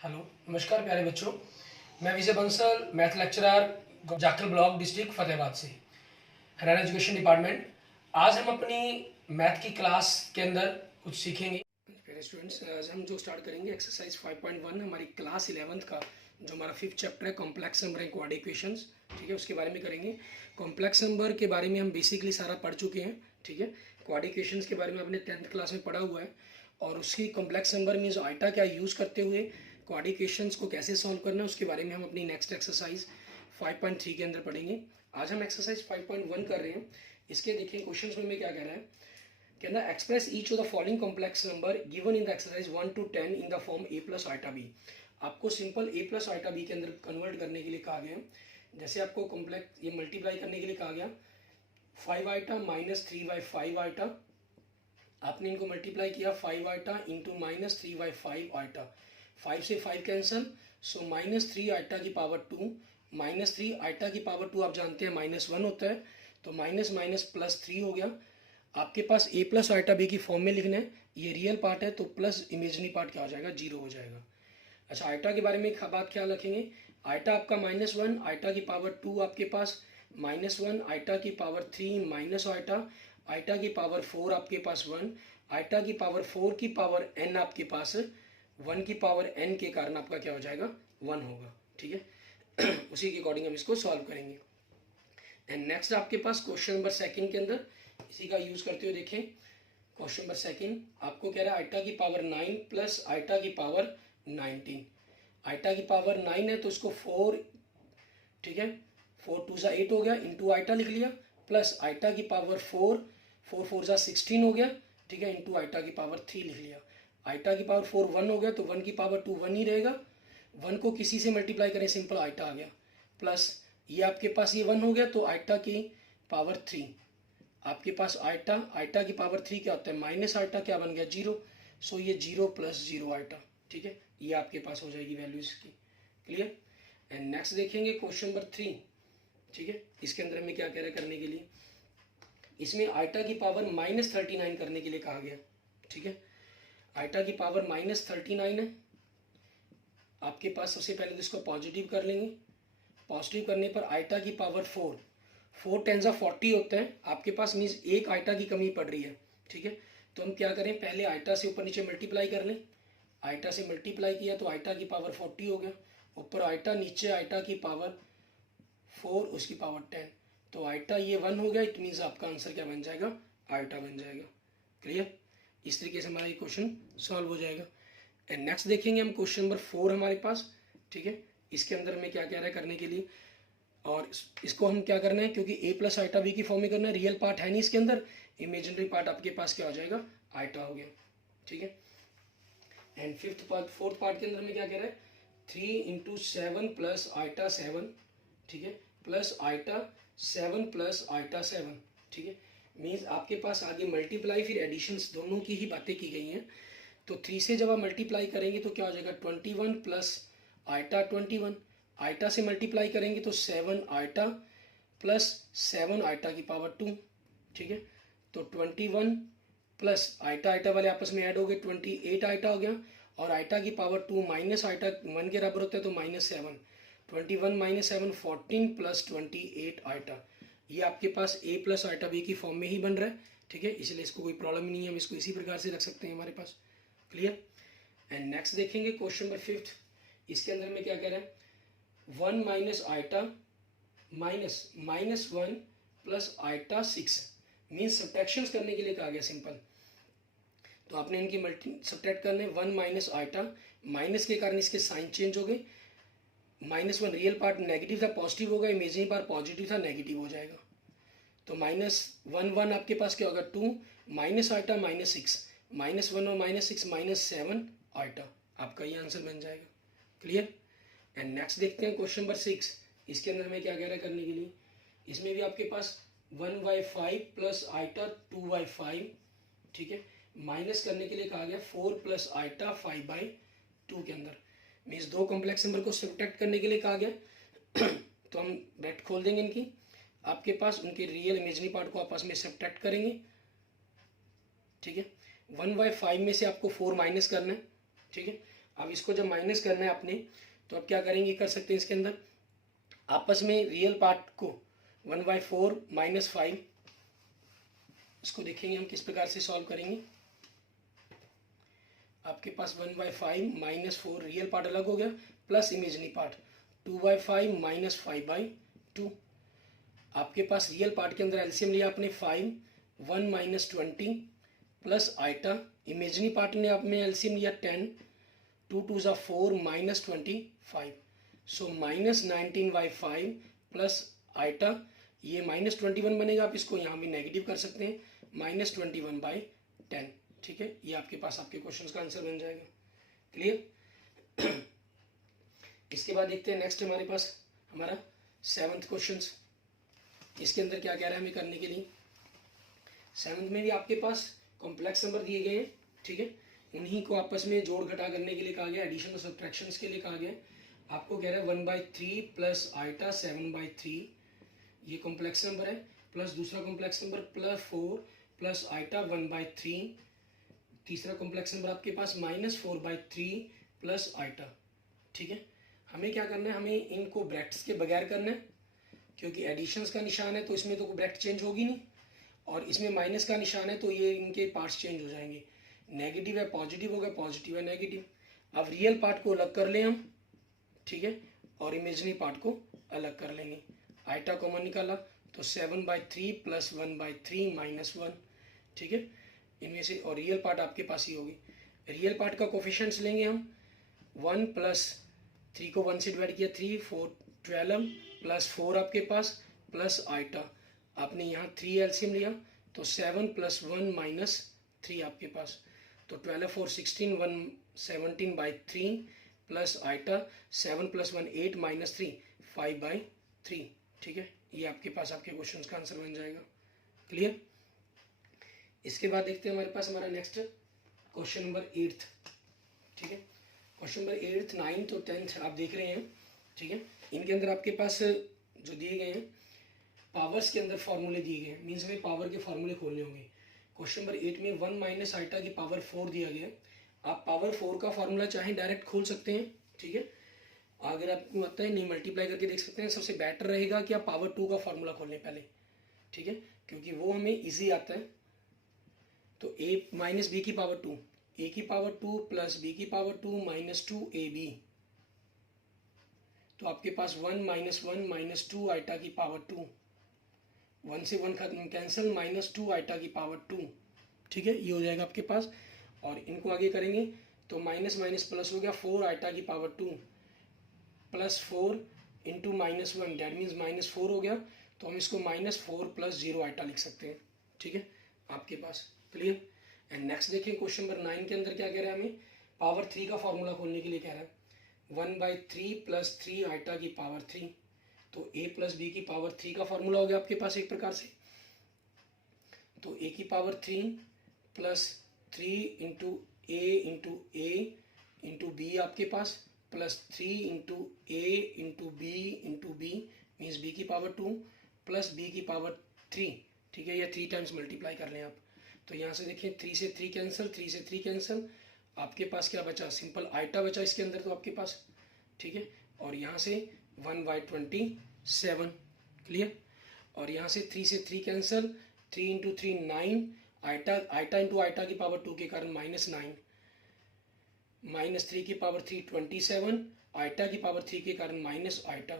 Hello, नमस्कार प्यारे बच्चों। मैं Vijay Bansal, math lecturer, Jakhal block, district Fatehabad से, हरियाणा एजुकेशन डिपार्टमेंट। आज हम अपनी मैथ की क्लास के अंदर कुछ सीखेंगे। प्यारे स्टूडेंट्स, आज हम जो स्टार्ट करेंगे एक्सरसाइज 5.1 हमारी क्लास 11th का जो हमारा 5th चैप्टर है complex number and quad equations, ठीक है, उसके बारे में करेंगे। कॉम्प्लेक्स नंबर के बारे में हम बेसिकली सारा पढ़ चुके हैं, ठीक है। क्वाड इक्वेशंस के बारे में आपने 10th क्लास में पढ़ा हुआ है, और उसकी कॉम्प्लेक्स नंबर मीन्स आइटा क्या यूज़ करते हुए क्वाड इक्वेशंस को कैसे सॉल्व करना है उसके बारे में हम अपनी नेक्स्ट एक्सरसाइज 5.3 के अंदर पढ़ेंगे। आज हम एक्सरसाइज 5.1 कर रहे हैं। इसके देखें क्वेश्चंस में क्या कह रहा है, कहना express each of the following complex number given in the exercise 1 to 10 in the form a plus iota b. आपको simple a plus iota b के अंदर कन्वर्ट करने के लिए कहा गया। जैसे आपको कॉम्प्लेक्स ये मल्टीप्लाई करने के लिए कहा गया 5 आइटा माइनस 3/5 आइटा, आपने इनको मल्टीप्लाई किया 5 आइटा इंटू माइनस 3/5 आइटा, 5 से 5 कैंसिल, सो माइनस 3 आइटा की पावर 2, माइनस 3 आइटा की पावर 2 आप जानते हैं -1 होता है, तो माइनस माइनस प्लस 3 हो गया। आपके पास a प्लस आइटा बी की फॉर्म में लिखना है, ये रियल पार्ट है तो प्लस इमेजनरी पार्ट क्या हो जाएगा, 0 हो जाएगा। अच्छा, आइटा के बारे में एक बात ख्याल रखेंगे, आइटा आपका -1, आइटा की पावर 2 आपके पास -1, आइटा की पावर 3 माइनस आइटा की पावर 4 आपके पास 1, आइटा की पावर 4 की पावर n आपके पास 1 की पावर n के कारण आपका क्या हो जाएगा, 1 होगा, ठीक है। उसी के अकॉर्डिंग हम इसको सॉल्व करेंगे। एंड नेक्स्ट आपके पास क्वेश्चन नंबर सेकंड के अंदर इसी का यूज करते हुए देखें। क्वेश्चन नंबर सेकंड आपको कह रहा है आइटा की पावर 9 प्लस आइटा की पावर 19। आइटा की पावर 9 है तो उसको 4, ठीक है, 4 2 सा 8 हो गया, इंटू आइटा लिख लिया, प्लस आइटा की पावर 4, 4 4 सा 16 हो गया, ठीक है, इंटू आइटा की पावर 3 लिख लिया। आइटा की पावर 4 1 हो गया तो 1 की पावर 2 1 ही रहेगा, 1 को किसी से मल्टीप्लाई करें सिंपल आइटा आ गया, प्लस ये आपके पास ये 1 हो गया तो आइटा की पावर 3, आपके पास आइटा की पावर 3 क्या होता है, माइनस आइटा क्या बन गया 0, सो ये 0 + 0 आइटा, ठीक है, ये आपके पास हो जाएगी वैल्यू इसकी। क्लियर। एंड नेक्स्ट देखेंगे क्वेश्चन नंबर 3, ठीक है। इसके अंदर हमें क्या कह रहा है करने के लिए, इसमें आइटा की पावर -39 करने के लिए कहा गया, ठीक है। आइटा की पावर -39 है आपके पास, सबसे पहले तो इसको पॉजिटिव कर लेंगे। पॉजिटिव करने पर आइटा की पावर 4, 4 10 40 होता है आपके पास, मीन्स एक आइटा की कमी पड़ रही है, ठीक है। तो हम क्या करें, पहले आइटा से ऊपर नीचे मल्टीप्लाई कर लें। आइटा से मल्टीप्लाई किया तो आइटा की पावर 40 हो गया, ऊपर आइटा नीचे आइटा की पावर 4 उसकी पावर 10, तो आइटा ये 1 हो गया, इट मीन्स आपका आंसर क्या बन जाएगा, आइटा बन जाएगा। क्लियर। इस तरीके से हमारा ये क्वेश्चन सॉल्व हो जाएगा। एंड नेक्स्ट देखेंगे हम क्वेश्चन नंबर 4 हमारे पास, ठीक है। इसके अंदर हमें क्या कह रहा है करने के लिए, और इसको हम क्या करना है, क्योंकि a प्लस आइटा बी की फॉर्म में करना है, रियल पार्ट है नहीं इसके अंदर, इमेजिनरी पार्ट आपके पास क्या हो जाएगा, आइटा हो गया, ठीक है। एंड फोर्थ पार्ट के अंदर हमें क्या कह रहा है, 3 × 7 + आइटा 7, ठीक है, प्लस आइटा 7 + आइटा 7, ठीक है। मीन्स आपके पास आगे मल्टीप्लाई फिर एडिशंस दोनों की ही बातें की गई हैं। तो 3 से जब आप मल्टीप्लाई करेंगे तो क्या हो जाएगा, 21 + आइटा 21, आइटा से मल्टीप्लाई करेंगे तो 7 आइटा प्लस 7 आइटा की पावर 2, ठीक है। तो 21 प्लस आइटा आइटा वाले आपस में ऐड हो गए, 28 आइटा हो गया, और आइटा की पावर 2 माइनस आइटा 1 के बराबर होता है तो -7, 21 - 7 14 + 28 आइटा, ये आपके पास a प्लस आइटा बी की फॉर्म में ही बन रहा है, ठीक है, इसलिए इसको कोई प्रॉब्लम नहीं है, हम इसको इसी प्रकार से रख सकते हैं हमारे पास। क्लियर। एंड नेक्स्ट देखेंगे क्वेश्चन नंबर 5, इसके अंदर में क्या कह रहा है, 1 minus iota -1 + iota 6, means subtractions करने के लिए कहा गया सिंपल। तो आपने इनकी सब्ट्रैक्ट करने, 1 माइनस आइटा, माइनस के कारण इसके साइन चेंज हो गए, -1 रियल पार्ट नेगेटिव था पॉजिटिव होगा, इमेजिनरी पार्ट पॉजिटिव था नेगेटिव हो जाएगा। तो -1 1 आपके पास क्या होगा 2, माइनस आइटा -6, -1 और -6 -7 आइटा, आपका ये आंसर बन जाएगा। क्लियर। एंड नेक्स्ट देखते हैं क्वेश्चन नंबर 6, इसके अंदर हमें क्या कह रहा है करने के लिए, इसमें भी आपके पास 1/5 + आइटा 2/5, ठीक है, माइनस करने के लिए कहा गया 4 + आइटा 5/2 के अंदर, मीन्स दो कॉम्प्लेक्स नंबर को सब्ट्रैक्ट करने के लिए कहा गया। तो हम ब्रैकेट खोल देंगे इनकी, आपके पास उनके रियल इमेजिनरी पार्ट को आपस में सब्ट्रैक्ट करेंगे, ठीक है। 1/5 में से आपको 4 माइनस करना है, ठीक है। अब इसको जब माइनस करना है आपने, तो अब क्या करेंगे, कर सकते हैं इसके अंदर आपस में रियल पार्ट को 1/4 माइनस 5, इसको देखेंगे हम किस प्रकार से सॉल्व करेंगे। आपके पास 1/5 माइनस 4 रियल पार्ट अलग हो गया, प्लस इमेजनरी पार्ट 2/5 माइनस 5/2। आपके पास रियल पार्ट के अंदर एलसीएम लिया आपने 5, 1 minus 20 plus iota, imaginary part ने आपने एलसीएम लिया 10, 2 2 ज़ा 4 minus 25, so minus 19/5 plus iota, ये माइनस 21 बनेगा, आप इसको यहाँ भी नेगेटिव कर सकते हैं, माइनस 21/10। ठीक है, ये आपके पास आपके क्वेश्चन का आंसर बन जाएगा। क्लियर। इसके बाद देखते हैं नेक्स्ट हमारे पास हमारा 7th क्वेश्चन। इसके अंदर क्या कह रहा है हमें करने के लिए। 7th में भी आपके पास कॉम्प्लेक्स नंबर दिए गए हैं। ठीक है, उन्हीं को आपस में जोड़ घटा करने के लिए कहा गया, एडिशन और सब्ट्रैक्शन के लिए कहा गया। आपको कह रहा है 1/3 प्लस आइटा 7/3, ये कॉम्प्लेक्स नंबर है, प्लस दूसरा complex number plus 4 plus iota 1/3, तीसरा कॉम्प्लेक्स नंबर आपके पास माइनस 4/3 प्लस आइटा। ठीक है, हमें क्या करना है, हमें इनको ब्रैकेट्स के बगैर करना है, क्योंकि एडिशंस का निशान है तो इसमें तो ब्रैकेट चेंज होगी नहीं, और इसमें माइनस का निशान है तो ये इनके पार्ट्स चेंज हो जाएंगे, नेगेटिव है पॉजिटिव होगा, पॉजिटिव है नेगेटिव। अब रियल पार्ट को अलग कर लें हम, ठीक है, और इमेजनरी पार्ट को अलग कर लेंगे। आइटा कॉमन निकाला तो 7/3 प्लस 1/3 माइनस 1। ठीक है, इनमें से, और रियल पार्ट आपके पास ही होगी। रियल पार्ट का कोफिशिएंट्स लेंगे हम, 1 प्लस 3 को 1 से डिवाइड किया 3, 4 12 प्लस 4 आपके पास प्लस आइटा, आपने यहाँ 3 एलसीएम लिया तो 7 प्लस 1 माइनस 3 आपके पास, तो 12 4 16 1 17/3 प्लस आइटा 7 प्लस 1 8 माइनस 3 5/3। ठीक है, ये आपके पास आपके क्वेश्चन का आंसर बन जाएगा। क्लियर। इसके बाद देखते हैं हमारे पास हमारा नेक्स्ट क्वेश्चन नंबर 8। ठीक है, क्वेश्चन नंबर 8, 9th और 10th आप देख रहे हैं। ठीक है, इनके अंदर आपके पास जो दिए गए हैं पावर्स के अंदर फॉर्मूले दिए गए हैं, मीन्स हमें पावर के फॉर्मूले खोलने होंगे। क्वेश्चन नंबर 8 में 1 माइनस आइटा की पावर 4 दिया गया है। आप पावर 4 का फॉर्मूला चाहे डायरेक्ट खोल सकते हैं। ठीक है, अगर आपको आता है नहीं मल्टीप्लाई करके देख सकते हैं। सबसे बेटर रहेगा कि आप पावर 2 का फॉर्मूला खोल लें पहले। ठीक है, क्योंकि वो हमें ईजी आता है। तो a माइनस बी की पावर 2, a की पावर 2 प्लस b की पावर 2 माइनस 2ab, तो आपके पास 1 माइनस 1 माइनस 2 आइटा की पावर 2, 1 से 1 खत्म कैंसिल, माइनस 2 आइटा की पावर 2। ठीक है, ये हो जाएगा आपके पास। और इनको आगे करेंगे तो माइनस माइनस प्लस हो गया, 4 आइटा की power 2 plus 4 into minus 1, that means minus 4 हो गया। तो हम इसको माइनस 4 प्लस 0 आइटा लिख सकते हैं। ठीक है, आपके पास। क्लियर। एंड नेक्स्ट देखिए क्वेश्चन नंबर 9 के अंदर क्या कह रहा है, हमें पावर 3 का फॉर्मूला खोलने के लिए कह रहा है। 1/3 प्लस 3 आइटा की पावर 3, तो a प्लस बी की पावर 3 का फॉर्मूला हो गया आपके पास एक प्रकार से। तो a की power 3 plus 3 into a into b आपके पास plus 3 into a into b means b की पावर 2 प्लस b की पावर 3। ठीक है, या 3 टाइम्स मल्टीप्लाई कर लें आप। तो यहाँ से देखिए 3 से 3 कैंसिल, 3 से 3 कैंसिल, आपके पास क्या बचा, सिंपल आइटा बचा इसके अंदर तो आपके पास। ठीक है, और यहाँ से 1/27। क्लियर। और यहाँ से 3 से 3 cancel, 3 into 3 9, iota into iota की पावर 2 के कारण -9, माइनस 3 की पावर 3 27, आइटा की पावर 3 के कारण माइनस आइटा।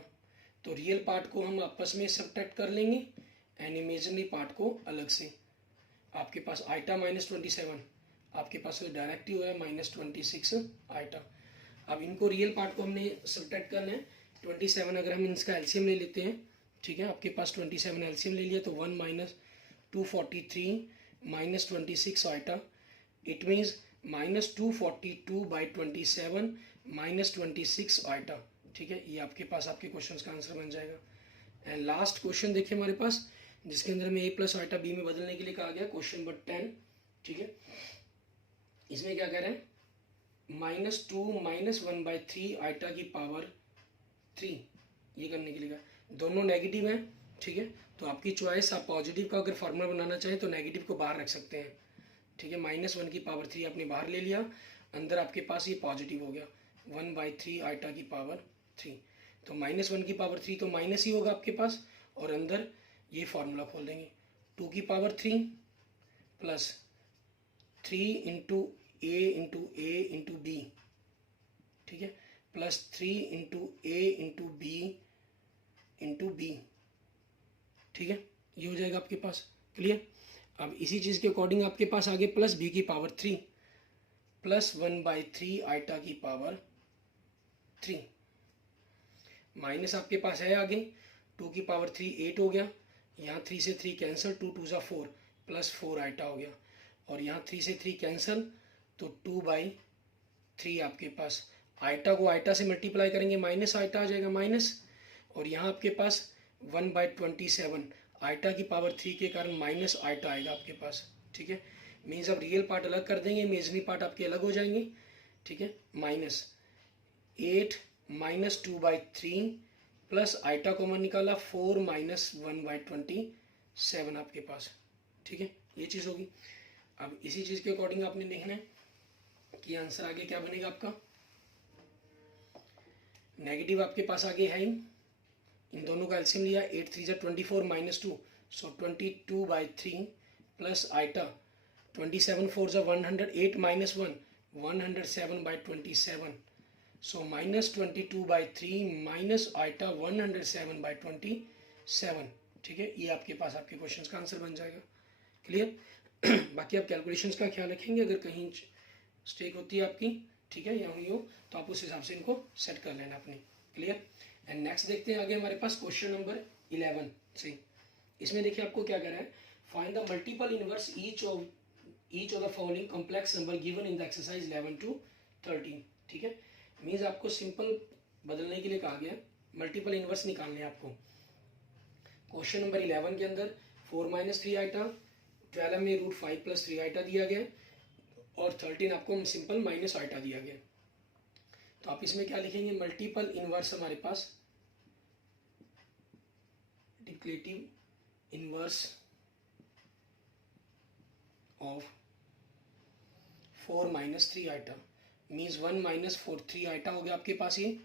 तो रियल पार्ट को हम आपस में सब्ट्रैक्ट कर लेंगे एंड इमेजिनरी पार्ट को अलग से। आपके पास आइटा -27, आपके पास डायरेक्ट ही हुआ है -26 आइटा। अब इनको रियल पार्ट को हमने सब्ट्रैक्ट करना है। 27 अगर हम इसका एलसीएम ले लेते हैं, ठीक है, आपके पास 27 एलसीएम ले लिया तो 1 minus 243 minus 26 iota, it means minus 242/27 minus 26 iota. ठीक है, ये आपके पास आपके क्वेश्चन का आंसर बन जाएगा। एंड लास्ट क्वेश्चन देखिए हमारे पास, जिसके अंदर हमें a प्लस आइटा b में बदलने के लिए कहा गया, क्वेश्चन नंबर 10। ठीक है, इसमें क्या कह रहे हैं, -2 माइनस 1/3 आइटा की पावर 3, ये करने के लिए कहा। दोनों नेगेटिव हैं। ठीक है, तो आपकी चॉइस, आप पॉजिटिव का अगर फार्मूला बनाना चाहें तो नेगेटिव को बाहर रख सकते हैं। ठीक है, -1 की पावर 3 आपने बाहर ले लिया, अंदर आपके पास ये पॉजिटिव हो गया 1/3 आइटा की पावर 3, तो -1 की पावर 3 तो माइनस ही होगा आपके पास, और अंदर ये फार्मूला खोल देंगे 2 की power 3 plus 3 into a b, ठीक है, प्लस 3 इंटू a b, ठीक है, ये हो जाएगा आपके पास। क्लियर। अब इसी चीज़ के अकॉर्डिंग आपके पास आगे प्लस b की पावर 3 प्लस 1/3 आइटा की पावर 3, माइनस आपके पास है आगे 2 की पावर 3 8 हो गया, यहाँ 3 से 3 कैंसिल, 2 2 ज़ा 4 प्लस 4 आइटा हो गया, और यहाँ 3 से 3 कैंसिल, तो 2/3 आपके पास, आइटा को आइटा से मल्टीप्लाई करेंगे माइनस आइटा आ जाएगा माइनस, और यहाँ आपके पास 1/27 आइटा की पावर 3 के कारण माइनस आइटा आएगा आपके पास, ठीक है। मीन्स अब रियल पार्ट अलग कर देंगे, इमेजनरी पार्ट आपके अलग हो जाएंगे, ठीक है। -8 - 2/3 प्लस आइटा कॉमन निकाला 4 - 1/27 आपके पास, ठीक है, ये चीज़ होगी। अब इसी चीज़ के अकॉर्डिंग आपने देखना है कि आंसर आगे क्या बनेगा आपका। नेगेटिव आपके पास आगे है ही, इन दोनों का एलसीएम लिया, 8 3 = 24 - 2, सो 22/3 प्लस आइटा 27 4 = 100, 8 - 1 107/27, सो -22/3 माइनस आइटा 107/27, ठीक है, ये आपके पास आपके क्वेश्चन का आंसर बन जाएगा। क्लियर। बाकी आप कैलकुलेशंस का ख्याल रखेंगे, अगर कहीं स्टेक होती है आपकी, ठीक है, या हुई हो, तो आप उस हिसाब से इनको सेट कर लेना अपनी। क्लियर। एंड नेक्स्ट देखते हैं आगे हमारे पास क्वेश्चन नंबर 11 से। इसमें देखिए आपको क्या कह रहा है, find the multiple inverse each of the following complex number given in the exercise 11 to 13, ठीक है। मीन्स आपको सिंपल बदलने के लिए कहा गया, मल्टीपल इनवर्स निकालने हैं आपको। क्वेश्चन नंबर 11 के अंदर 4 - 3 आइटा, 12 में √5 + 3 आइटा दिया गया, और 13 आपको सिंपल माइनस आइटा दिया गया। तो आप इसमें क्या लिखेंगे, मल्टीपल इनवर्स हमारे पास डिक्लेटिव inverse of 4 - 3 iota, means 1 - 4 3 iota हो गया आपके पास। ये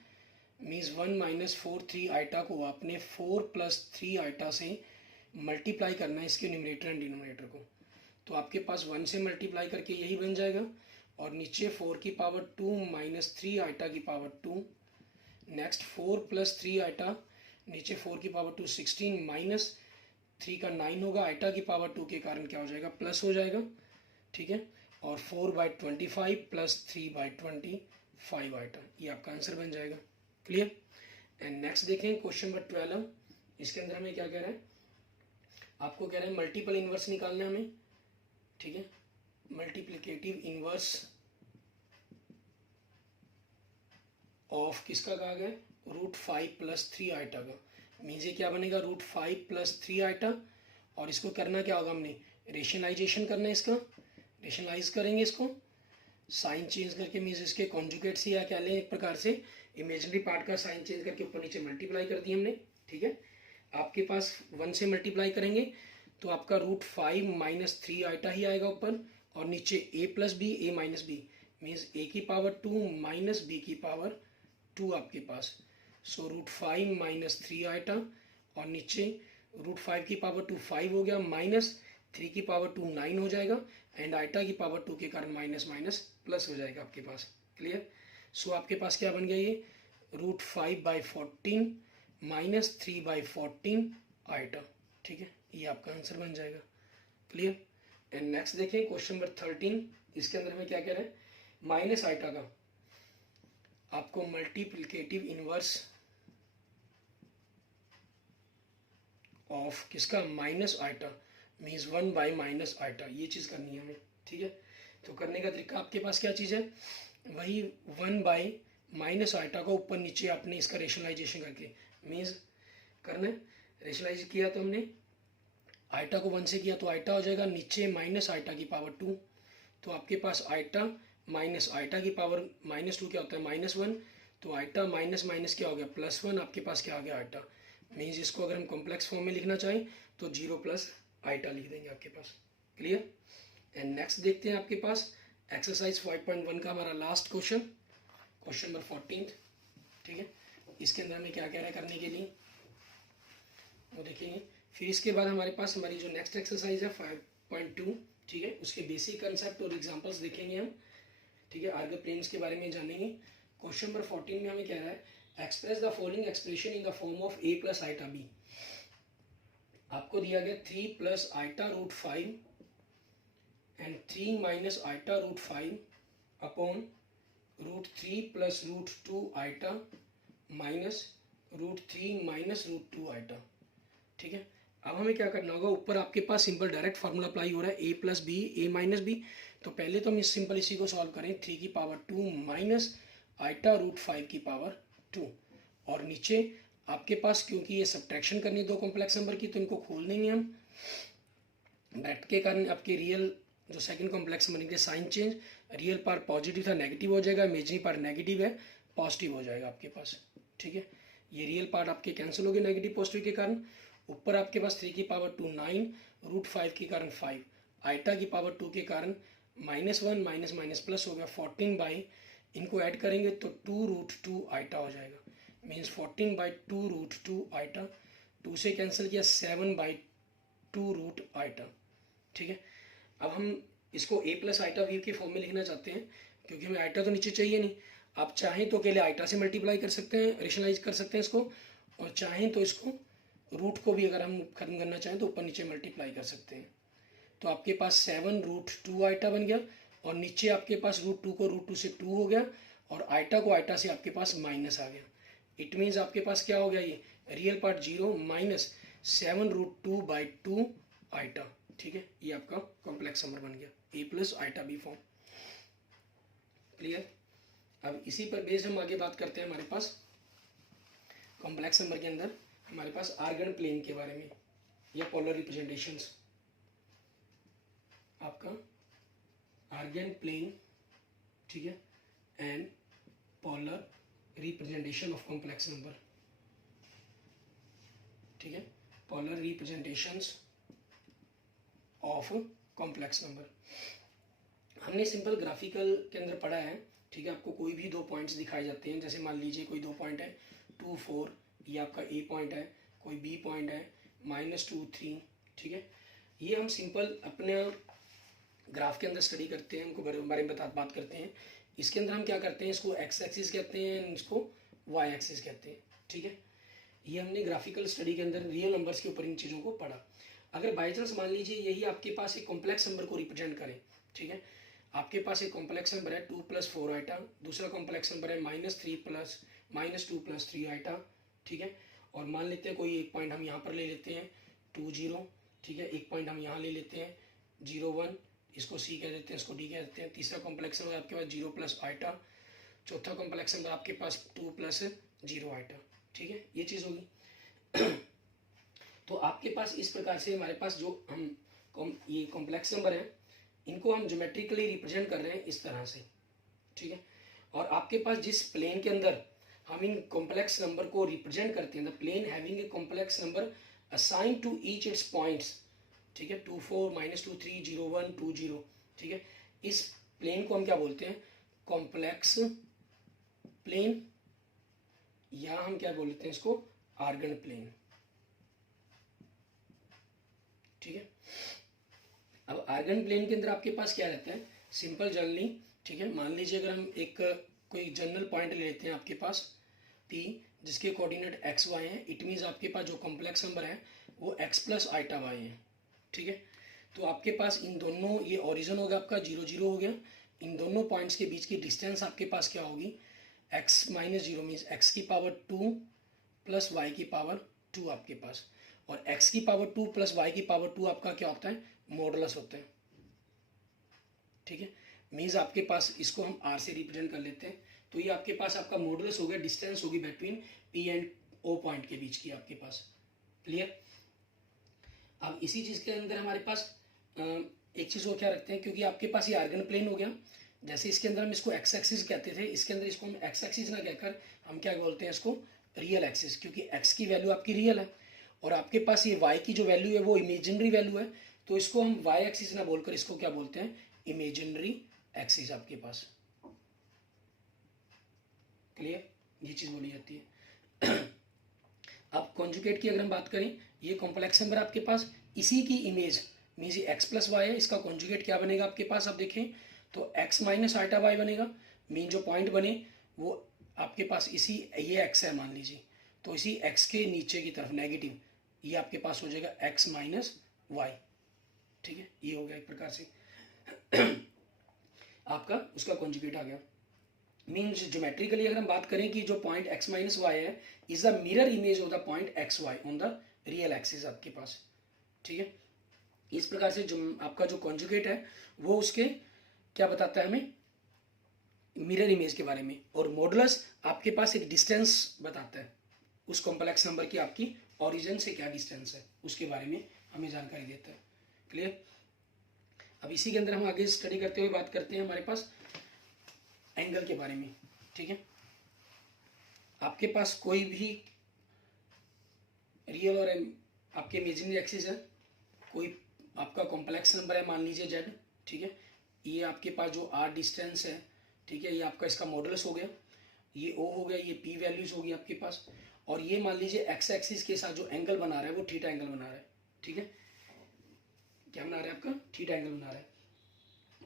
मीन्स 1 - 4 3 आइटा को आपने 4 + 3 आइटा से मल्टीप्लाई करना है, इसके न्यूमरेटर एंड डिनोमिनेटर को। तो आपके पास 1 से मल्टीप्लाई करके यही बन जाएगा, और नीचे 4 की पावर 2 - 3 आइटा की पावर 2, नेक्स्ट 4 + 3 आइटा, नीचे 4 की पावर 2 16 - 3 का 9 होगा, आइटा की पावर 2 के कारण क्या हो जाएगा, प्लस हो जाएगा, ठीक है, और 4/25 प्लस 3/25 आइटा, ये आपका आंसर बन जाएगा। क्लियर। एंड नेक्स्ट देखें क्वेश्चन नंबर 12, इसके अंदर हमें क्या कह रहा है, आपको कह रहा है मल्टीपल इनवर्स निकालना है हमें, ठीक है, मल्टीप्लिकेटिव इनवर्स ऑफ किसका कहा गया, √5 + 3 आइटा का। मीन्स ये क्या बनेगा, √5 + 3 आइटा, और इसको करना क्या होगा, हमने रेशनलाइजेशन करना है, इसका रेशनलाइज करेंगे, इसको साइन चेंज करके, मीन्स इसके कॉन्जुगेट से, या क्या लें एक प्रकार से इमेजिनरी पार्ट का साइन चेंज करके ऊपर नीचे मल्टीप्लाई कर दी हमने, ठीक है। आपके पास 1 से मल्टीप्लाई करेंगे तो आपका √5 - 3 आइटा ही आएगा ऊपर, और नीचे a + b a - b, means a की पावर 2 - b की पावर 2 आपके पास, सो √5 - 3 आइटा, और नीचे √5 की पावर 2 5 हो गया, -3 की पावर 2 9 हो जाएगा, एंड आइटा की पावर 2 के कारण माइनस माइनस प्लस हो जाएगा आपके पास। क्लियर। सो आपके पास क्या बन गया, ये √5/14 - 3/14 आइटा, ठीक है, ये आपका आंसर बन जाएगा। क्लियर। एंड नेक्स्ट देखें क्वेश्चन नंबर 13, इसके अंदर में क्या कह रहा है, माइनस आइटा का आपको मल्टीप्लिकेटिव इनवर्स ऑफ किसका, माइनस आइटा, मीन्स 1/- आइटा, ये चीज़ करनी है हमें, ठीक है। तो करने का तरीका आपके पास क्या चीज़ है, वही 1/- आइटा का ऊपर नीचे आपने इसका रेशनलाइजेशन करके, मीन्स करना है, रेशनलाइज किया तो हमने आइटा को 1 से किया तो आइटा हो जाएगा, नीचे माइनस आइटा की पावर 2, तो आपके पास आइटा माइनस आइटा की पावर -2 क्या होता है, -1, तो आइटा माइनस माइनस क्या हो गया, +1, आपके पास क्या आ गया, आइटा। मीन्स इसको अगर हम कॉम्प्लेक्स फॉर्म में लिखना चाहें तो 0 + आइटा लिख देंगे आपके पास। क्लियर। एंड नेक्स्ट देखते हैं आपके पास एक्सरसाइज 5.1 का हमारा लास्ट क्वेश्चन, क्वेश्चन नंबर 14। ठीक है, इसके अंदर हमें क्या कह रहा है करने के लिए वो देखेंगे। फिर इसके बाद हमारे पास हमारी जो नेक्स्ट एक्सरसाइज है 5.2, ठीक है, उसके बेसिक कंसेप्ट और एग्जांपल्स देखेंगे हम। ठीक है, आर्क प्लेन्स के बारे में जानेंगे। क्वेश्चन नंबर 14 में हमें कह रहा है express the following expression in the form of a plus iota b। आपको दिया गया 3 plus iota root 5 and 3 minus iota root 5 upon root 3 plus root 2 iota minus root 3 minus root 2 iota. ठीक है, अब हमें क्या करना होगा, ऊपर आपके पास सिंपल डायरेक्ट फार्मूला अप्लाई हो रहा है a plus b a minus b. तो पहले तो हम इस सिंपल इसी को सॉल्व करें, 3 की पावर 2 माइनस आइटा रूट 5 की पावर 2। और नीचे आपके पास क्योंकि ये सब्ट्रैक्शन करनी दो कॉम्प्लेक्स नंबर की, तो इनको खोल देंगे हम। ब्रैकेट के कारण आपके रियल जो सेकंड कॉम्प्लेक्स नंबर के sign change, real part positive था नेगेटिव हो जाएगा, इमेजिनरी पार्ट नेगेटिव है पॉजिटिव हो जाएगा आपके पास। ठीक है, ये रियल पार्ट आपके कैंसिल हो गए नेगेटिव पॉजिटिव के कारण। ऊपर आपके पास 3 की पावर 2 9, रूट 5 के कारण 5, आइटा की पावर 2 के कारण -1 माइनस माइनस प्लस हो गया 14 बाई, इनको ऐड करेंगे तो 2 रूट 2 आइटा हो जाएगा। मीन्स 14 बाई 2 रूट 2 आइटा, 2 से कैंसिल किया 7 बाई 2 रूट आइटा। ठीक है, अब हम इसको a प्लस आइटा वी के फॉर्म में लिखना चाहते हैं, क्योंकि हमें आइटा तो नीचे चाहिए नहीं। आप चाहें तो अकेले आइटा से मल्टीप्लाई कर सकते हैं, रेशनलाइज कर सकते हैं इसको, और चाहें तो इसको रूट को भी अगर हम खत्म करना चाहें तो ऊपर नीचे मल्टीप्लाई कर सकते हैं। तो आपके पास 7 रूट 2 आइटा बन गया, और नीचे आपके पास रूट 2 को रूट 2 से 2 हो गया, और आइटा को आइटा से आपके पास माइनस आ गया। इट मीन्स आपके पास क्या हो गया, ये real part 0 minus 7 root 2 by 2 iota. ठीक है, ये आपका कॉम्प्लेक्स नंबर बन गया a plus iota b form. Clear. अब इसी पर बेस्ड हम आगे बात करते हैं। हमारे पास कॉम्प्लेक्स नंबर के अंदर हमारे पास आर्गन प्लेन के बारे में या पोलर रिप्रेजेंटेशंस। आपका आर्गन प्लेन, ठीक है, and polar representation of complex number. ठीक है, polar representations of complex number. हमने सिंपल ग्राफिकल के अंदर पढ़ा है। ठीक है, आपको कोई भी दो पॉइंट्स दिखाए जाते हैं, जैसे मान लीजिए कोई दो पॉइंट है 2 4, ये आपका ए पॉइंट है, कोई बी पॉइंट है -2 3। ठीक है, ये हम सिंपल अपने ग्राफ के अंदर स्टडी करते हैं, उनको बारे में बात करते हैं। इसके अंदर हम क्या करते हैं, इसको एक्स एक्सिस कहते हैं, इसको वाई एक्सिस कहते हैं। ठीक है, ये हमने ग्राफिकल स्टडी के अंदर रियल नंबर्स के ऊपर इन चीज़ों को पढ़ा। अगर बाई चांस मान लीजिए यही आपके पास एक कॉम्प्लेक्स नंबर को रिप्रेजेंट करें, ठीक है, आपके पास एक कॉम्प्लेक्स नंबर है 2 + 4 आइटा, दूसरा कॉम्प्लेक्स नंबर है -2 + 3 आइटा। ठीक है, और मान लेते हैं कोई एक पॉइंट हम यहाँ पर ले लेते हैं 2 0। ठीक है, एक पॉइंट हम यहाँ ले लेते हैं 0 1, इसको सी कह देते हैं, इसको डी कह देते हैं। तीसरा कॉम्प्लेक्स नंबर आपके पास 0 + आइटा, चौथा कॉम्प्लेक्स नंबर आपके पास 2 + 0 आइटा। ठीक है, ये चीज़ होगी। तो आपके पास इस प्रकार से हमारे पास जो हम ये कॉम्प्लेक्स नंबर है, इनको हम ज्योमेट्रिकली रिप्रेजेंट कर रहे हैं इस तरह से। ठीक है, और आपके पास जिस प्लेन के अंदर हम इन कॉम्प्लेक्स नंबर को रिप्रेजेंट करते हैं, the plane having a complex number assign to each its points. ठीक है, 2 4 -2 3 0 1 2 0। ठीक है, इस प्लेन को हम क्या बोलते हैं, कॉम्प्लेक्स प्लेन, या हम क्या बोलते हैं इसको, आर्गन प्लेन। ठीक है, अब आर्गन प्लेन के अंदर आपके पास क्या रहता है, सिंपल जनरली। ठीक है, मान लीजिए अगर हम एक कोई जनरल पॉइंट ले लेते हैं आपके पास P, जिसके कोऑर्डिनेट x y हैं, इट मीन्स आपके पास जो कॉम्प्लेक्स नंबर है वो x + आइटा y है। ठीक है, तो आपके पास इन दोनों, ये ओरिजिन हो गया आपका 0 0 हो गया, इन दोनों पॉइंट्स के बीच की डिस्टेंस आपके पास क्या होगी, x - 0 मीन्स x की पावर 2 + y की पावर 2 आपके पास, और x की पावर 2 + y की पावर 2 आपका क्या होता है, मॉडुलस होता है। ठीक है, मीन्स आपके पास इसको हम r से रिप्रेजेंट कर लेते हैं, तो ये आपके पास आपका मॉडुलस हो गया, डिस्टेंस होगी between P and O point के बीच की आपके पास। क्लियर। अब इसी चीज़ के अंदर हमारे पास एक चीज़ और क्या रखते हैं, क्योंकि आपके पास ये आर्गन प्लेन हो गया, जैसे इसके अंदर हम इसको एक्स एक्सिस कहते थे, इसके अंदर इसको हम एक्स एक्सिस ना कहकर हम क्या बोलते हैं इसको, रियल एक्सिस, क्योंकि x की वैल्यू आपकी रियल है और आपके पास ये y की जो वैल्यू है वो इमेजिनरी वैल्यू है, तो इसको हम y एक्सिस ना बोलकर इसको क्या बोलते हैं, इमेजिनरी एक्सिस आपके पास। क्लियर, ये चीज़ बोली जाती है। अब कॉन्जुगेट की अगर हम बात करें, ये कॉम्प्लेक्स नंबर आपके पास इसी की इमेज मीन्स ये एक्स प्लस वाई है, इसका कॉन्जुगेट क्या बनेगा आपके पास, आप देखें तो एक्स माइनस आइटा वाई बनेगा। मीन जो पॉइंट बने वो आपके पास इसी, ये एक्स है मान लीजिए, तो इसी एक्स के नीचे की तरफ नेगेटिव, ये आपके पास हो जाएगा एक्स माइनस वाई। ठीक है, ये हो गया एक प्रकार से आपका उसका कॉन्जुगेट आ गया। मीन्स ज्योमेट्रिकली अगर हम बात करें कि जो पॉइंट एक्स माइनस वाई है is the mirror image of the point x y on the real axis आपके पास। ठीक है, इस प्रकार से जो आपका जो कॉन्जुगेट है वो उसके क्या बताता है हमें, मिरर इमेज के बारे में, और मॉडुलस आपके पास एक डिस्टेंस बताता है उस कॉम्प्लेक्स नंबर की, आपकी ओरिजिन से क्या डिस्टेंस है उसके बारे में हमें जानकारी देता है। क्लियर, अब इसी के अंदर हम आगे स्टडी करते हुए बात करते हैं हमारे पास एंगल के बारे में। ठीक है, आपके पास कोई भी रियल और आपके इमेजिनरी एक्सिस है, कोई आपका कॉम्प्लेक्स नंबर है मान लीजिए जेड। ठीक है, ये आपके पास जो आर डिस्टेंस है, ठीक है, ये आपका इसका मॉडुलस हो गया, ये ओ हो गया, ये पी वैल्यूज होगी आपके पास, और ये मान लीजिए एक्स एक्सिस के साथ जो एंगल बना रहा है वो थीटा एंगल बना रहा है। ठीक है, क्या बना रहा है आपका, थीटा एंगल बना रहा है।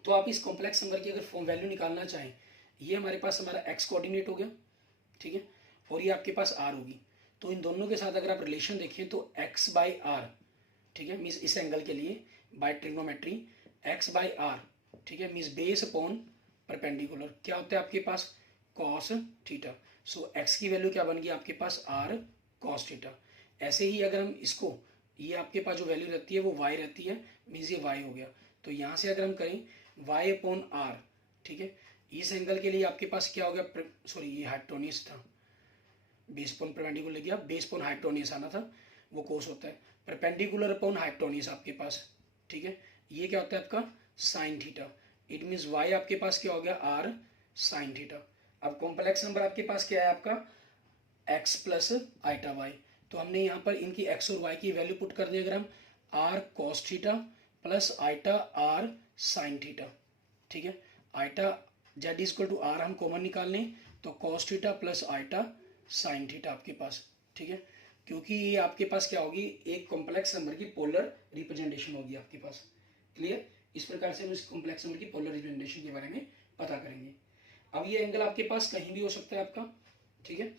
तो आप इस कॉम्प्लेक्स नंबर की अगर फॉर्म वैल्यू निकालना चाहें, ये हमारे पास हमारा एक्स कोऑर्डिनेट हो गया। ठीक है, और ये आपके पास आर होगी, तो इन दोनों के साथ अगर आप रिलेशन देखें तो एक्स बाई आर, ठीक है, मीन्स इस एंगल के लिए by trigonometry x by r, ठीक है, मीन्स बेस अपॉन परपेंडिकुलर क्या होता है आपके पास, कॉस थीटा। सो एक्स की वैल्यू क्या बन गई आपके पास, आर कॉस थीटा। ऐसे ही अगर हम इसको, ये आपके पास जो वैल्यू रहती है वो वाई रहती है, मीन्स ये वाई हो गया, तो यहाँ से अगर हम करें वाई अपॉन आर, ठीक है, इस एंगल के लिए आपके पास क्या हो गया, सॉरी ये हाइपोटेन्यूज था, बेस अपॉन परपेंडिकुलर गया, बेस अपॉन हाइपोटेन्यूज आना था, वो कोस होता है, परपेंडिकुलर अपॉन हाइपोटेन्यूज आपके पास। ठीक है, ये क्या होता है आपका sine theta. It means y आपके पास क्या हो गया, आर साइन थीटा। अब कॉम्प्लेक्स नंबर आपके पास क्या है आपका एक्स प्लस आइटा वाई, तो हमने यहाँ पर इनकी एक्स और वाई की वैल्यू पुट कर दी, अगर हम r cos theta plus iota r sine theta. ठीक है, iota z is equal to r हम कॉमन निकाल लें, तो cos theta plus iota sine theta आपके पास। ठीक है, क्योंकि ये आपके पास क्या होगी, एक कॉम्प्लेक्स नंबर की पोलर रिप्रेजेंटेशन होगी आपके पास। क्लियर, इस प्रकार से हम इस कॉम्प्लेक्स नंबर की पोलर रिप्रेजेंटेशन के बारे में पता करेंगे। अब ये एंगल आपके पास कहीं भी हो सकता है आपका। ठीक है,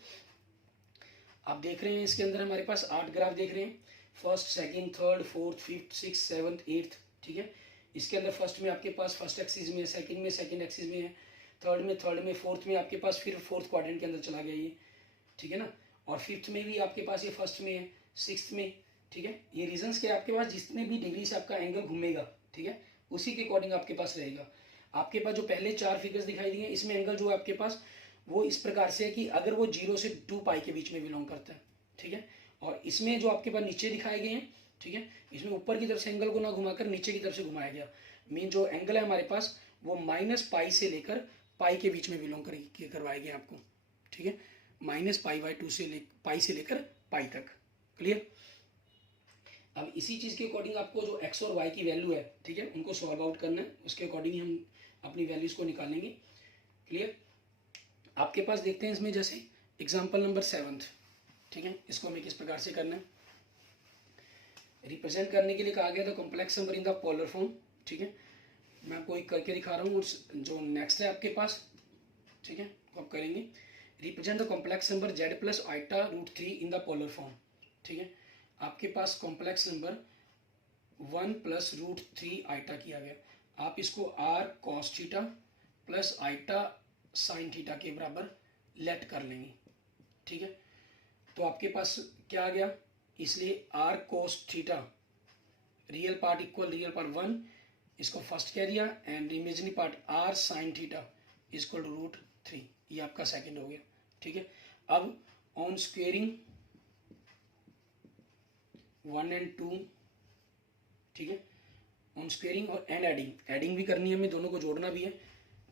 आप देख रहे हैं इसके अंदर हमारे पास 8 ग्राफ देख रहे हैं, first second third fourth fifth six seventh eighth. ठीक है, इसके अंदर फर्स्ट में आपके पास फर्स्ट एक्सिस में, सेकंड में सेकंड एक्सिस में है, थर्ड में फोर्थ में आपके पास फिर फोर्थ क्वाड्रेंट के अंदर चला गया ये। ठीक है ना, और फिफ्थ में भी आपके पास ये फर्स्ट में है, सिक्स्थ में। ठीक है, ये रीजंस क्या है आपके पास, जितने भी डिग्री से आपका एंगल घूमेगा, ठीक है, उसी के अकॉर्डिंग आपके पास रहेगा। आपके पास जो पहले 4 फिगर्स दिखाई दिए हैं, इसमें एंगल जो है आपके पास वो इस प्रकार से है कि अगर वो 0 से 2 पाई के बीच में बिलोंग करता है। ठीक है, और इसमें जो आपके पास नीचे दिखाए गए हैं, ठीक है, इसमें ऊपर की तरफ से एंगल को ना घुमाकर नीचे की तरफ से घुमाया गया। मीन जो एंगल है हमारे पास वो माइनस पाई से लेकर पाई के बीच में बिलोंग करवाए गए आपको। ठीक है, माइनस पाई बाई 2 से पाई से लेकर पाई तक। क्लियर, अब इसी चीज़ के अकॉर्डिंग आपको जो एक्स और वाई की वैल्यू है, ठीक है, उनको सॉल्व आउट करना है, उसके अकॉर्डिंग ही हम अपनी वैल्यूज को निकालेंगे। क्लियर, आपके पास देखते हैं इसमें जैसे एग्जाम्पल नंबर 7, ठीक है, इसको हमें किस प्रकार से करना है, रिप्रेजेंट करने के लिए कहा गया था complex number in the polar form. ठीक है, मैं आपको एक करके दिखा रहा हूँ, जो नेक्स्ट है आपके पास, ठीक है, तो आप करेंगे represent the complex number Z plus iota root 3 in the polar form. ठीक है, आपके पास complex number 1 plus root 3 iota किया गया, आप इसको r cos theta plus iota sine theta के बराबर लेट कर लेंगे। ठीक है, तो आपके पास क्या आ गया, इसलिए r cos theta real part equal real part 1, इसको फर्स्ट कह दिया, and imaginary part r sine theta equal to root 3, ये आपका सेकंड हो गया। ठीक है, अब ऑन स्क्वेयरिंग 1 एंड 2, ठीक है, ऑन स्क्वेयरिंग और एंड एडिंग भी करनी है हमें, दोनों को जोड़ना भी है।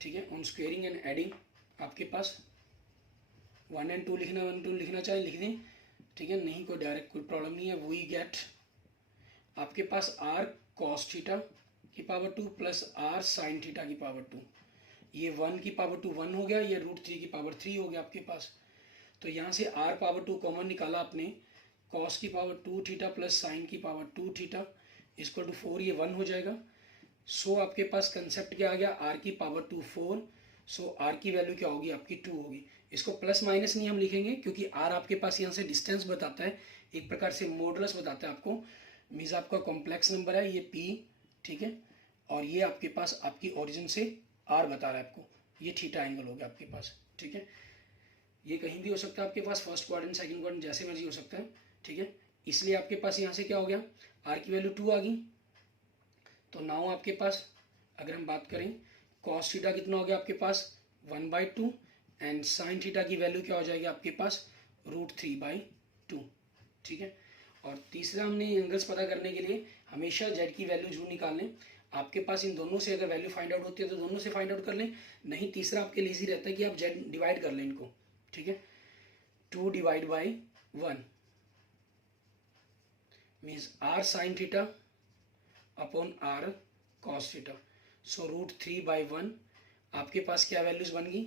ठीक है, ऑन स्क्वेयरिंग एंड एडिंग आपके पास 1 एंड 2 लिखना, 1 2 लिखना चाहे लिख दें। ठीक है, नहीं कोई डायरेक्ट कोई प्रॉब्लम नहीं है। वी गेट आपके पास आर कॉस थीटा की power 2 plus r sine theta की पावर 2, ये 1 की पावर 2 1 हो गया, ये √3 की पावर 3 हो गया आपके पास। तो यहाँ से r पावर 2 कॉमन निकाला आपने, cos की पावर 2 थीटा प्लस साइन की पावर 2 थीटा इक्वल टू 4, ये 1 हो जाएगा। सो आपके पास कंसेप्ट क्या आ गया, r की पावर 2 4। सो r की वैल्यू क्या होगी आपकी 2 होगी। इसको प्लस माइनस नहीं हम लिखेंगे क्योंकि r आपके पास यहाँ से डिस्टेंस बताता है, एक प्रकार से मॉडुलस बताता है आपको, मीन्स आपका कॉम्प्लेक्स नंबर है ये p, ठीक है। और ये आपके पास आपकी ओरिजिन से r बता रहा है आपको, ये थीटा एंगल हो गया आपके पास, ठीक है। ये कहीं भी हो सकता है आपके पास, फर्स्ट क्वाड्रेंट सेकंड क्वाड्रेंट जैसे मर्जी हो सकता है, ठीक है। इसलिए आपके पास यहाँ से क्या हो गया, r की वैल्यू 2 आ गई। तो नाउ आपके पास अगर हम बात करें cos थीटा कितना हो गया आपके पास 1/2 एंड sin थीटा की वैल्यू क्या हो जाएगी आपके पास √3/2, ठीक है। और तीसरा हमने एंगल्स पता करने के लिए हमेशा z की वैल्यू जरूर निकाल लें। आपके पास इन दोनों से अगर वैल्यू फाइंड आउट होती है तो दोनों से फाइंड आउट कर लें, नहीं तीसरा आपके लिए इजी रहता है कि आप z डिवाइड कर लें इनको, ठीक है। 2/1 means r sin theta upon r cos theta. So √3/1 आपके पास क्या वैल्यूज बन गई,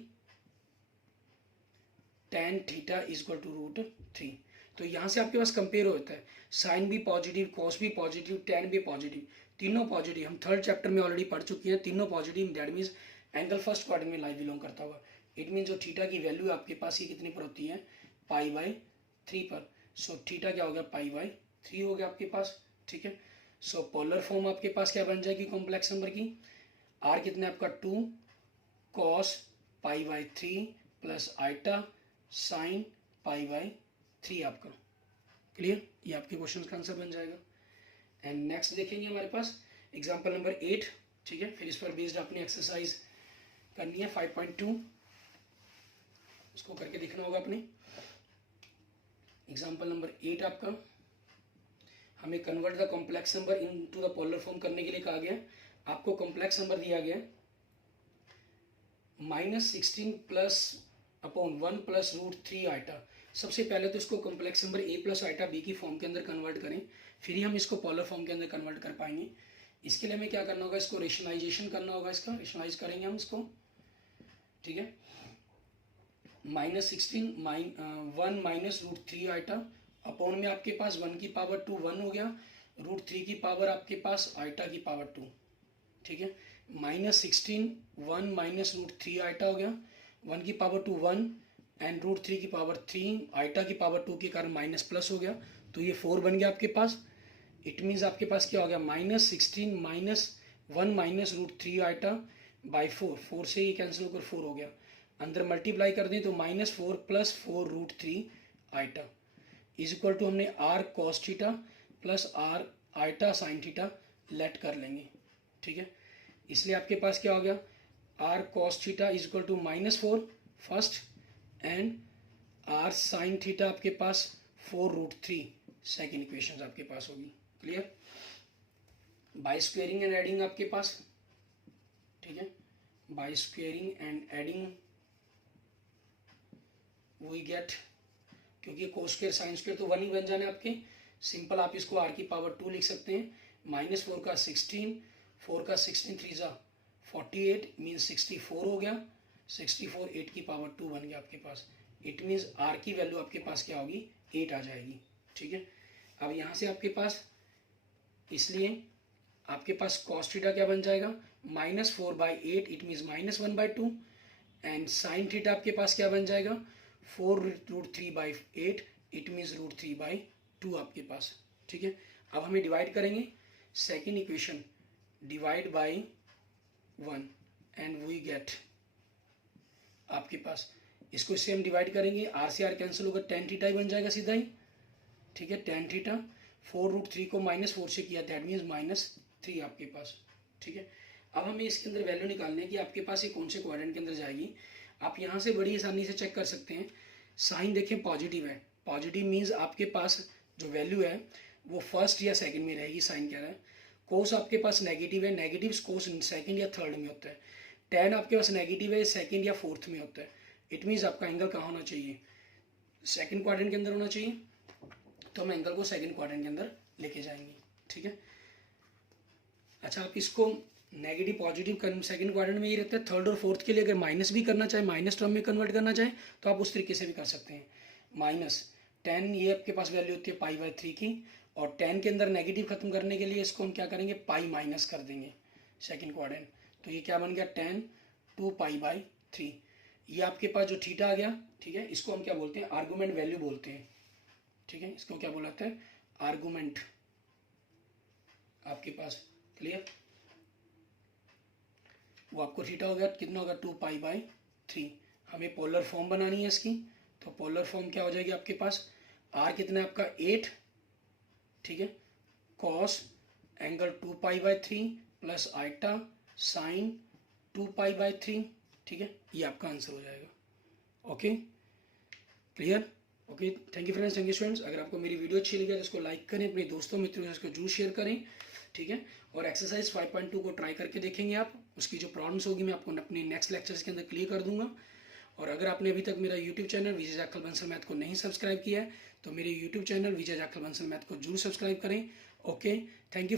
tan थीटा इक्वल टू √3। तो यहाँ से आपके पास कंपेयर होता है, साइन भी पॉजिटिव, कॉस भी पॉजिटिव, tan भी पॉजिटिव, तीनों पॉजिटिव। हम थर्ड चैप्टर में ऑलरेडी पढ़ चुके हैं, तीनों positive, that means angle first quadrant में लाइव बिलोंग करता हुआ। इट मीन जो थीटा की वैल्यू आपके पास ये कितनी पर होती है, π/3 पर। सो थीटा क्या हो गया, π/3 हो गया आपके पास, ठीक है। सो पोलर फॉर्म आपके पास क्या बन जाएगी कॉम्प्लेक्स नंबर की, r कितना है आपका 2 cos π/3 प्लस आइटा साइन π/3 आपका। क्लियर, ये आपके क्वेश्चन का आंसर बन जाएगा। एंड नेक्स्ट देखेंगे हमारे पास एग्जांपल नंबर 8, ठीक है। फिर इस पर बेस्ड अपनी एक्सरसाइज करनी है 5.2, उसको करके दिखना होगा अपने। एग्जांपल नंबर 8 आपका, हमें convert the complex number into the polar form करने के लिए कहा गया। आपको कॉम्प्लेक्स नंबर दिया गया -16 प्लस अपॉन 1 प्लस √3 आइटा। सबसे पहले तो इसको complex number a plus iota b की फॉर्म के अंदर कन्वर्ट करें, फिर ही हम इसको पोलर फॉर्म के अंदर कन्वर्ट कर पाएंगे। इसके लिए हमें क्या करना होगा, इसको रेशनलाइजेशन करना होगा, इसका रेशनलाइज करेंगे हम इसको, ठीक है। -16 1 माइनस √3 आइटा अपॉन में आपके पास 1 की पावर 2 1 हो गया, √3 की पावर आपके पास आइटा की पावर 2, ठीक है। -16 1 माइनस √3 आइटा हो गया, 1 की पावर 2 1 एंड √3 की पावर 3 आइटा की पावर 2 के कारण माइनस प्लस हो गया, तो ये 4 बन गया आपके पास। इट मीन्स आपके पास क्या हो गया, -16 -1 माइनस √3 आइटा बाई 4 से ये कैंसिल होकर 4 हो गया, अंदर मल्टीप्लाई कर दें तो -4 plus 4 √3 iota is equal to हमने r cos theta plus r iota sine theta let कर लेंगे, ठीक है। इसलिए आपके पास क्या हो गया, r cos theta is equal to -4 first and r sine theta आपके पास 4 √3 सेकेंड इक्वेशन आपके पास होगी। Clear, by squaring and adding आपके पास, ठीक है। By squaring and adding we get, क्योंकि कोस स्क्वायर साइन स्क्वायर तो 1 ही बन जाने आपके, सिंपल आप इसको r की पावर 2 लिख सकते हैं। -4 का 16, 4 का 16 3 जा 48 मीन्स 64 हो गया, 64 8 की पावर 2 बन गया आपके पास। इट मीन्स r की वैल्यू आपके पास क्या होगी, 8 आ जाएगी, ठीक है। अब यहाँ से आपके पास, इसलिए आपके पास cos थीटा क्या बन जाएगा, -4/8 it means -1/2 and sign theta आपके पास क्या बन जाएगा 4 √3/8 इट मीन्स √3/2 आपके पास, ठीक है। अब हमें डिवाइड करेंगे second equation, divide by 1 and we get आपके पास, इसको इससे हम डिवाइड करेंगे, r से r कैंसिल होगा, tan थीटा ही बन जाएगा सीधा ही, ठीक है। tan थीटा 4 √3 को -4 से किया, दैट मीन्स -3 आपके पास, ठीक है। अब हमें इसके अंदर वैल्यू निकालनी है कि आपके पास ये कौन से क्वाड्रेंट के अंदर जाएगी। आप यहाँ से बड़ी आसानी से चेक कर सकते हैं, साइन देखें पॉजिटिव है, पॉजिटिव मीन्स आपके पास जो वैल्यू है वो फर्स्ट या सेकंड में रहेगी, साइन कह रहा है। कोस आपके पास नेगेटिव है, नेगेटिव कोस सेकंड या थर्ड में होता है। टैन आपके पास नेगेटिव है, सेकंड या फोर्थ में होता है। इट मीन्स आपका एंगल कहाँ होना चाहिए, सेकंड क्वाड्रेंट के अंदर होना चाहिए, तो हम एंगल को सेकंड क्वाड्रेंट के अंदर लेके जाएंगे, ठीक है। अच्छा, आप इसको नेगेटिव पॉजिटिव सेकंड क्वाड्रेंट में ये रहता है। थर्ड और फोर्थ के लिए अगर माइनस भी करना चाहे, माइनस टर्म में कन्वर्ट करना चाहे तो आप उस तरीके से भी कर सकते हैं। -10 ये आपके पास वैल्यू होती है π/3 की, और 10 के अंदर नेगेटिव खत्म करने के लिए इसको हम क्या करेंगे, पाई माइनस कर देंगे सेकंड क्वाड्रेंट। तो ये क्या बन गया, 10 2 π/3। ये आपके पास जो थीटा आ गया, ठीक है, इसको हम क्या बोलते हैं, आर्गुमेंट वैल्यू बोलते हैं, ठीक है, इसको क्या बोलाते हैं, आर्गुमेंट आपके पास। क्लियर, वो आपको थीटा हो गया, कितना होगा, 2 π/3। हमें पोलर फॉर्म बनानी है इसकी, तो पोलर फॉर्म क्या हो जाएगी आपके पास, आर कितना है आपका 8, ठीक है, cos angle 2 π/3 plus iota sine 2 π/3, ठीक है, ये आपका आंसर हो जाएगा। Okay, clear, okay, thank you friends, thank you students. अगर आपको मेरी वीडियो अच्छी लगी तो इसको लाइक करें, अपने दोस्तों मित्रों से इसको जरूर शेयर करें, ठीक है। और एक्सरसाइज 5.2 को ट्राई करके देखेंगे आप, उसकी जो प्रॉब्लम्स होगी मैं आपको अपने नेक्स्ट लेक्चर्स के अंदर क्लियर कर दूंगा। और अगर आपने अभी तक मेरा यूट्यूब चैनल विजय जाखल बंसल मैथ को नहीं सब्सक्राइब किया है तो मेरे यूट्यूब चैनल विजय जाखल बंसल मैथ को जरूर सब्सक्राइब करें। Okay, thank you.